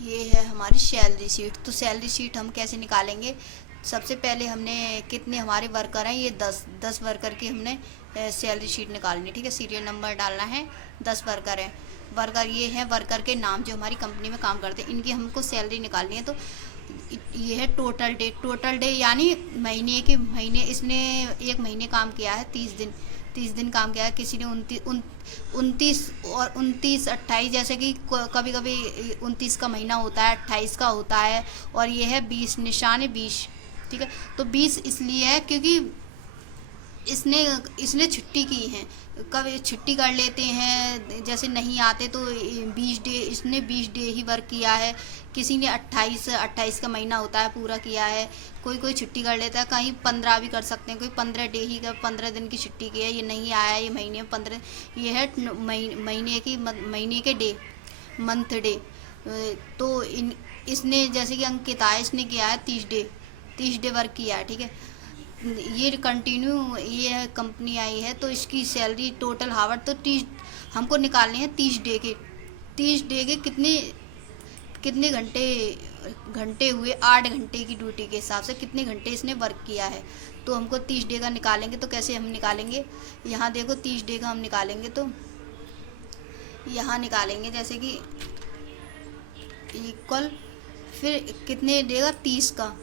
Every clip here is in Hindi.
ये है हमारी सैलरी शीट। तो सैलरी शीट हम कैसे निकालेंगे? सबसे पहले हमने कितने हमारे वर्कर हैं, ये 10 वर्कर की हमने सैलरी शीट निकालनी है। ठीक है, सीरियल नंबर डालना है। 10 वर्कर हैं। वर्कर ये हैं वर्कर के नाम जो हमारी कंपनी में काम करते हैं, इनकी हमको सैलरी निकालनी है। तो ये है टोटल डे। टोटल डे यानी महीने इसने एक महीने काम किया है 30 दिन। 30 दिन काम किया है। किसी ने 29 और 29 28, जैसे कि कभी कभी 29 का महीना होता है, 28 का होता है। और ये है 20, निशान है 20। ठीक है, तो 20 इसलिए है क्योंकि इसने इसने छुट्टी की है। कभी छुट्टी कर लेते हैं, जैसे नहीं आते तो 20 डे, इसने 20 डे ही वर्क किया है। किसी ने 28 का महीना होता है पूरा किया है। कोई छुट्टी कर लेता है, कहीं 15 भी कर सकते हैं, कोई 15 डे ही 15 दिन की छुट्टी की है। ये नहीं आया ये महीने में 15। ये है महीने के डे, मंथ डे। तो इसने जैसे कि अंकिता है, इसने किया है 30 डे वर्क किया है। ठीक है, ये कंटिन्यू ये कंपनी आई है तो इसकी सैलरी टोटल हावर तो 30 हमको निकालने हैं। 30 डे के कितने कितने घंटे घंटे हुए? 8 घंटे की ड्यूटी के हिसाब से कितने घंटे इसने वर्क किया है। तो हमको 30 डे का निकालेंगे। तो कैसे हम निकालेंगे? यहाँ देखो 30 डे का हम निकालेंगे तो यहाँ निकालेंगे जैसे कि इक्वल, फिर कितने देगा 30 का,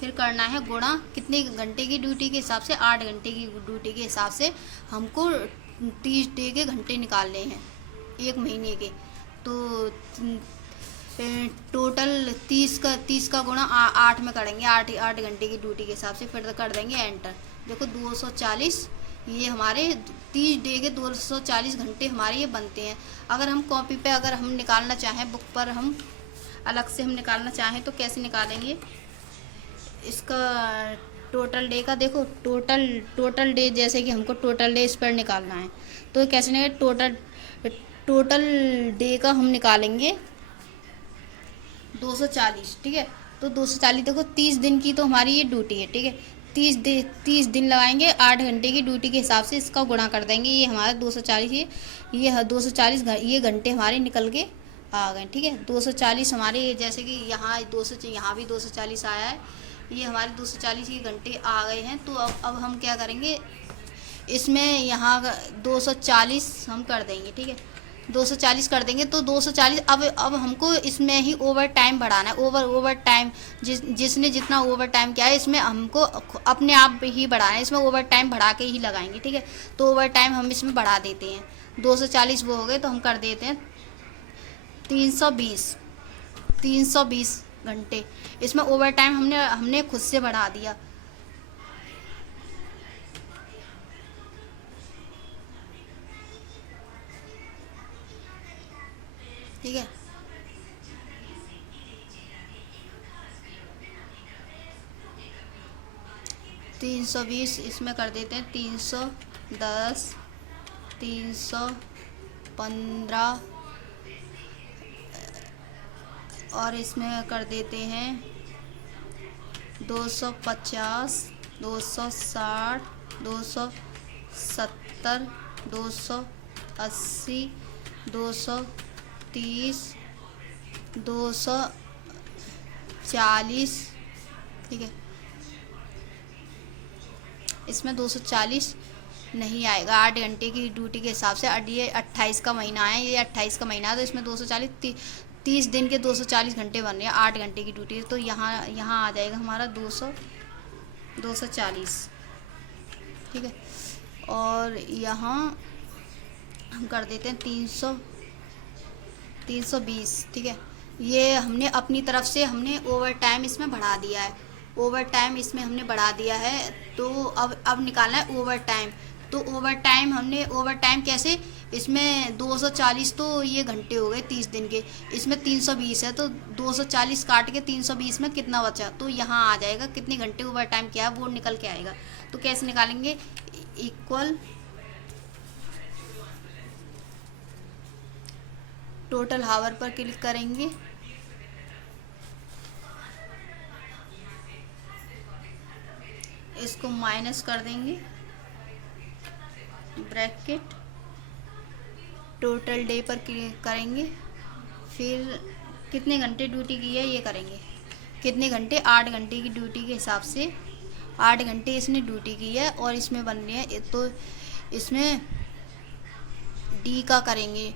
फिर करना है गुणा कितने घंटे की ड्यूटी के हिसाब से, 8 घंटे की ड्यूटी के हिसाब से हमको 30 डे के घंटे निकालने हैं एक महीने के। तो टोटल 30 का गुणा 8 में करेंगे, 8 घंटे की ड्यूटी के हिसाब से, फिर कर देंगे एंटर। देखो 240, ये हमारे 30 डे के 240 घंटे हमारे ये बनते हैं। अगर हम कॉपी पे अगर हम निकालना चाहें, बुक पर हम अलग से हम निकालना चाहें तो कैसे निकालेंगे इसका? टोटल डे का देखो, टोटल डे, जैसे कि हमको टोटल डे इस पर निकालना है तो कैसे निकालेंगे? टोटल डे का हम निकालेंगे 240। ठीक है, तो 240 देखो 30 दिन की तो हमारी ये ड्यूटी है। ठीक है, 30 दिन लगाएंगे, 8 घंटे की ड्यूटी के हिसाब से इसका गुणा कर देंगे। ये हमारा 240, ये 240 ये घंटे हमारे निकल के आ गए। ठीक है, 240 हमारे, जैसे कि यहाँ 200, यहाँ भी 240 आया है। ये हमारे 240 के घंटे आ गए हैं। तो अब हम क्या करेंगे इसमें, यहाँ 240 हम कर देंगे। ठीक है, 240 कर देंगे तो 240। अब हमको इसमें ही ओवर टाइम बढ़ाना है। ओवर टाइम जिसने जितना ओवर टाइम किया है इसमें हमको अपने आप ही बढ़ाना है। इसमें ओवर टाइम बढ़ा के ही लगाएंगे। ठीक है, तो ओवर टाइम हम इसमें बढ़ा देते हैं। 240 वो हो गए तो हम कर देते हैं 320 घंटे। इसमें ओवर टाइम हमने खुद से बढ़ा दिया। ठीक है, तीन सौ बीस इसमें कर देते हैं 310, 315 और इसमें कर देते हैं 250, 260, 270, 280, 230, 240। ठीक है, इसमें 240 नहीं आएगा 8 घंटे की ड्यूटी के हिसाब से। ये 28 का महीना है, ये 28 का महीना है तो इसमें 240, 30 दिन के 240 घंटे बन रहे हैं 8 घंटे की ड्यूटी। तो यहाँ आ जाएगा हमारा 240। ठीक है, और यहाँ हम कर देते हैं 320। ठीक है, ये हमने अपनी तरफ से हमने ओवर टाइम इसमें बढ़ा दिया है। ओवर टाइम इसमें हमने बढ़ा दिया है। तो अब निकालना है ओवर टाइम। तो ओवर टाइम कैसे? इसमें 240 तो ये घंटे हो गए 30 दिन के, इसमें 320 है तो 240 काट के 320 में कितना बचा तो यहाँ आ जाएगा कितने घंटे ओवर टाइम किया है वो निकल के आएगा। तो कैसे निकालेंगे? इक्वल टोटल हावर पर क्लिक करेंगे, इसको माइनस कर देंगे, ब्रैकेट टोटल डे पर क्लिक करेंगे, फिर कितने घंटे ड्यूटी की है ये करेंगे। कितने घंटे, 8 घंटे की ड्यूटी के हिसाब से 8 घंटे इसने ड्यूटी की है और इसमें बन रही है, तो इसमें डी का करेंगे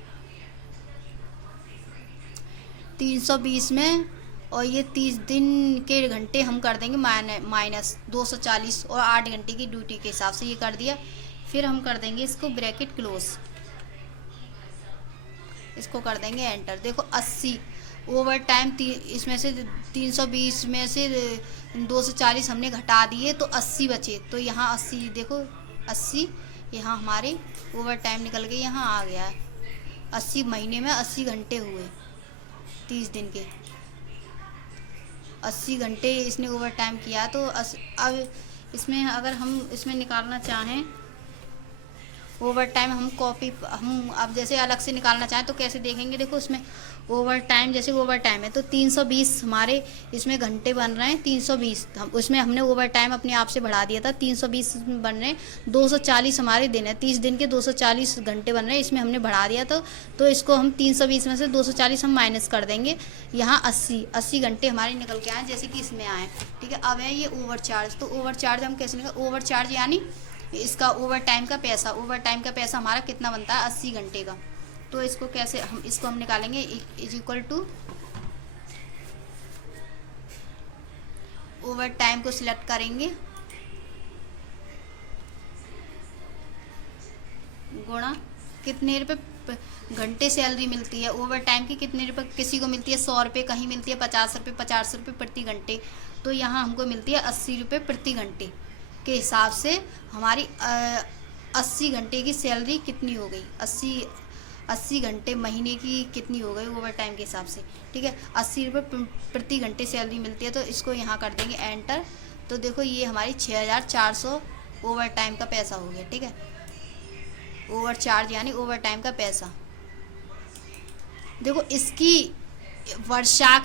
320 में, और ये 30 दिन के घंटे हम कर देंगे माइनस 240, और 8 घंटे की ड्यूटी के हिसाब से ये कर दिया। फिर हम कर देंगे इसको ब्रैकेट क्लोज, इसको कर देंगे एंटर। देखो 80 ओवर टाइम, इसमें से 320 में से 240 हमने घटा दिए तो 80 बचे, तो यहाँ 80 देखो 80 यहाँ हमारे ओवर टाइम निकल के यहाँ आ गया है। 80 महीने में 80 घंटे हुए 30 दिन के, 80 घंटे इसने ओवर टाइम किया। तो अब इसमें अगर हम इसमें निकालना चाहें ओवर टाइम, हम अब जैसे अलग से निकालना चाहें तो कैसे देखेंगे। देखो उसमें ओवर टाइम, जैसे ओवर टाइम है तो 320 हमारे इसमें घंटे बन रहे हैं, 320 उसमें हमने ओवर टाइम अपने आप से बढ़ा दिया था, 320 बन रहे हैं, 240 हमारे दिन है, 30 दिन के 240 घंटे बन रहे हैं, इसमें हमने बढ़ा दिया तो इसको हम 320 में से 240 हम माइनस कर देंगे। यहाँ 80 घंटे हमारे निकल के आए जैसे कि इसमें आए। ठीक है, अब है ये ओवर चार्ज। तो ओवर चार्ज हम कैसे निकाल, ओवर चार्ज यानी इसका ओवर टाइम का पैसा, ओवर टाइम का पैसा हमारा कितना बनता है 80 घंटे का। तो इसको कैसे हम निकालेंगे, is equal to over time को सिलेक्ट करेंगे गुणा कितने रुपए घंटे सैलरी मिलती है ओवर टाइम की, कितने रुपए किसी को मिलती है 100 रुपये, कहीं मिलती है 50 रुपये प्रति घंटे, तो यहाँ हमको मिलती है 80 रुपये प्रति घंटे के हिसाब से हमारी 80 घंटे की सैलरी कितनी हो गई, 80 घंटे महीने की कितनी हो गई ओवर टाइम के हिसाब से। ठीक है, 80 रुपये प्रति घंटे सैलरी मिलती है, तो इसको यहाँ कर देंगे एंटर। तो देखो ये हमारी 6400 ओवर टाइम का पैसा हो गया। ठीक है, ओवर चार्ज यानी ओवर टाइम का पैसा। देखो इसकी वर्षा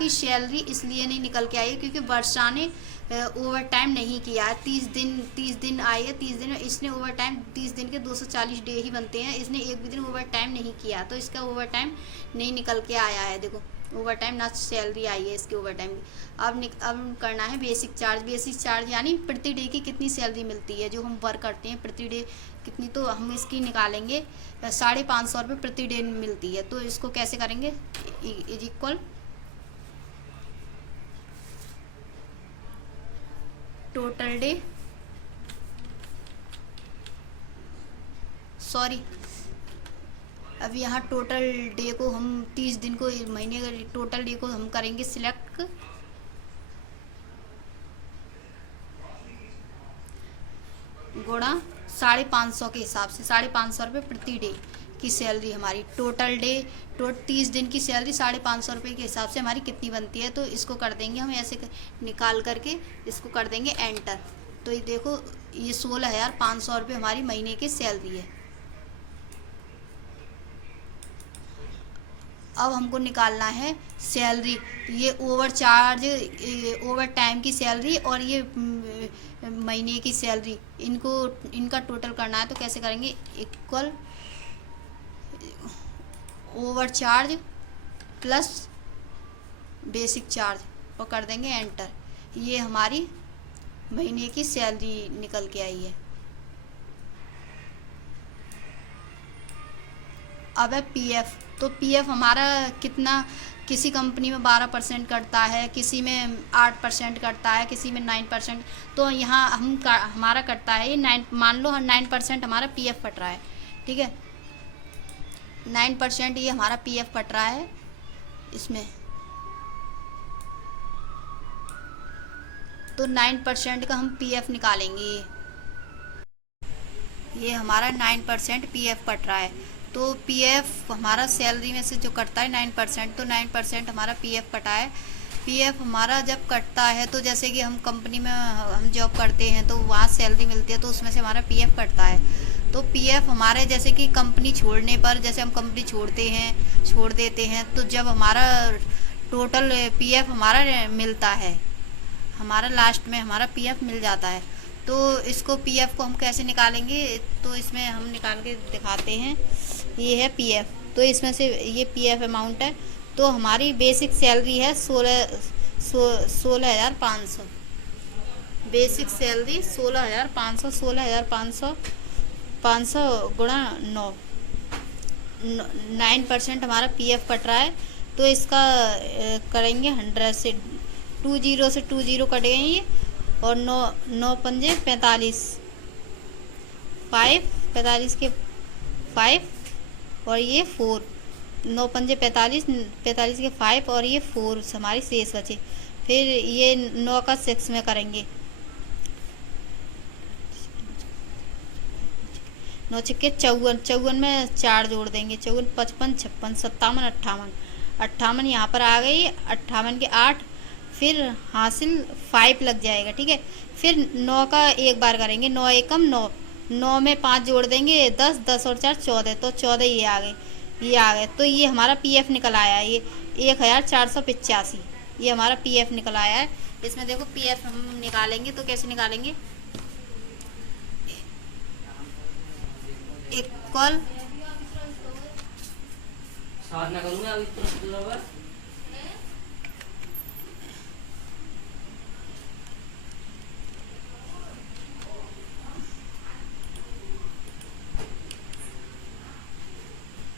की सैलरी इसलिए नहीं निकल के आई है क्योंकि वर्षा ने ओवर टाइम नहीं किया है। 30 दिन आई है, 30 दिन में इसने ओवर टाइम, 30 दिन के 240 डे ही बनते हैं, इसने एक भी दिन ओवर टाइम नहीं किया, तो इसका ओवर टाइम नहीं निकल के आया है। देखो ओवर टाइम ना सैलरी आई है इसकी ओवर टाइम। अब करना है बेसिक चार्ज। बेसिक चार्ज यानी प्रति डे की कितनी सैलरी मिलती है, जो हम वर्क करते हैं प्रति डे कितनी, तो हम इसकी निकालेंगे 550 रुपये प्रति डे मिलती है। तो इसको कैसे करेंगे, is equal total day, sorry अब यहाँ टोटल डे को हम 30 दिन को, महीने का टोटल डे को हम करेंगे सिलेक्ट, गुणा 550 के हिसाब से 550 रुपये प्रति डे की सैलरी हमारी टोटल डे 30 दिन की सैलरी 550 रुपये के हिसाब से हमारी कितनी बनती है। तो इसको कर देंगे हम ऐसे निकाल करके इसको कर देंगे एंटर। तो ये देखो ये 16,500 रुपये हमारी महीने की सैलरी है। अब हमको निकालना है सैलरी, ये ओवर चार्ज, ओवर टाइम की सैलरी और ये महीने की सैलरी, इनका टोटल करना है। तो कैसे करेंगे, equal over charge plus basic charge और कर देंगे एंटर। ये हमारी महीने की सैलरी निकल के आई है। अब है पीएफ। तो पीएफ हमारा कितना, किसी कंपनी में 12% कटता है, किसी में 8% कटता है, किसी में 9%। तो यहाँ हमारा कटता है ये 9, मान लो 9% हमारा पीएफ कट रहा है। ठीक है, 9% ये हमारा पीएफ कट रहा है इसमें। तो 9% का हम पीएफ निकालेंगे। ये हमारा 9% पीएफ कट रहा है। तो पीएफ हमारा सैलरी में से जो कटता है 9%, तो 9% हमारा पीएफ कटा है। पीएफ हमारा जब कटता है तो जैसे कि हम कंपनी में हम जॉब करते हैं तो वहाँ सैलरी मिलती है, तो उसमें से हमारा पीएफ कटता है। तो पीएफ हमारे जैसे कि कंपनी छोड़ने पर, जैसे हम कंपनी छोड़ देते हैं, तो जब हमारा टोटल पीएफ हमारा मिलता है, हमारा लास्ट में हमारा पीएफ मिल जाता है। तो इसको पीएफ को हम कैसे निकालेंगे, तो इसमें हम निकाल के दिखाते हैं। ये है पीएफ। तो इसमें से ये पीएफ अमाउंट है। तो हमारी बेसिक सैलरी है 16,500। Basic salary 16,500। 16,500 500 गुणा 9, 9% हमारा पीएफ कट रहा है। तो इसका करेंगे 100 से 20 कट गए ये, और 9 पंजे 45, 45 के 5 और ये 4, 9 पंजे 45, 45 के 5 और ये 4 हमारी शेष बचे। फिर ये 9 का 6 में करेंगे, 9 छक्के 54, 54 में 4 जोड़ देंगे, 54, 55, 56, 57, 58, 58 यहाँ पर आ गई, 58 के 8, फिर हासिल 5 लग जाएगा, ठीक है। फिर 9 का एक बार करेंगे, 9 एकम 9, 9 में 5 जोड़ देंगे, 10, 10 और 4 14, तो 14 ये आ गए, ये आ गए। तो ये हमारा पीएफ निकल आया, ये 1485 ये हमारा पीएफ निकल आया है। इसमें देखो पीएफ हम निकालेंगे तो कैसे निकालेंगे, इक्वल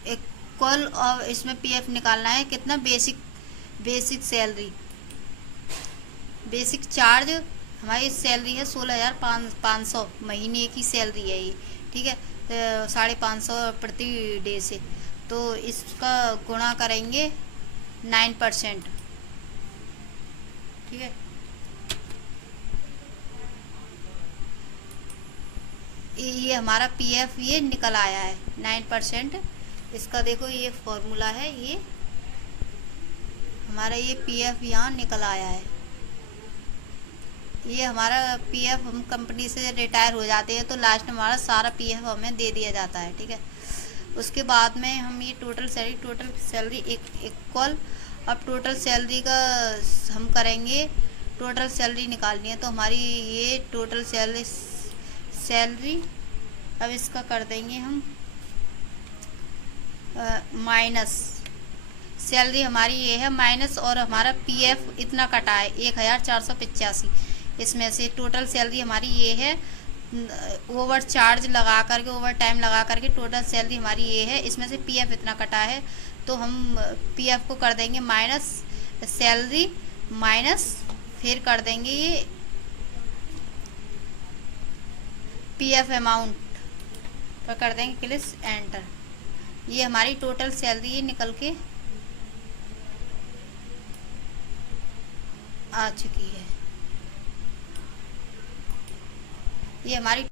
इक्वल, और इसमें पीएफ निकालना है कितना, बेसिक सैलरी, बेसिक चार्ज हमारी सैलरी है 16,500, महीने की सैलरी है ये, ठीक है। 550 प्रति डे से, तो इसका गुणा करेंगे 9%, ठीक है। ये हमारा पीएफ ये निकल आया है 9%। इसका देखो ये फॉर्मूला है, ये हमारा ये पीएफ यहाँ निकल आया है। ये हमारा पीएफ, हम कंपनी से रिटायर हो जाते हैं तो लास्ट में हमारा सारा पीएफ हमें दे दिया जाता है, ठीक है। उसके बाद में हम ये टोटल सैलरी इक्वल, अब टोटल सैलरी का हम करेंगे, टोटल सैलरी निकालनी है तो हमारी ये टोटल सैलरी अब इसका कर देंगे हम माइनस, सैलरी हमारी ये है माइनस, और हमारा पीएफ इतना कटा है 1485, इसमें से टोटल सैलरी हमारी ये है, ओवर चार्ज लगा करके, ओवर टाइम लगा करके टोटल सैलरी हमारी ये है, इसमें से पीएफ इतना कटा है। तो हम पीएफ को कर देंगे माइनस सैलरी माइनस, फिर कर देंगे ये पीएफ अमाउंट पर कर देंगे क्लिक एंटर। ये हमारी टोटल सैलरी ये निकल के आ चुकी है, ये हमारी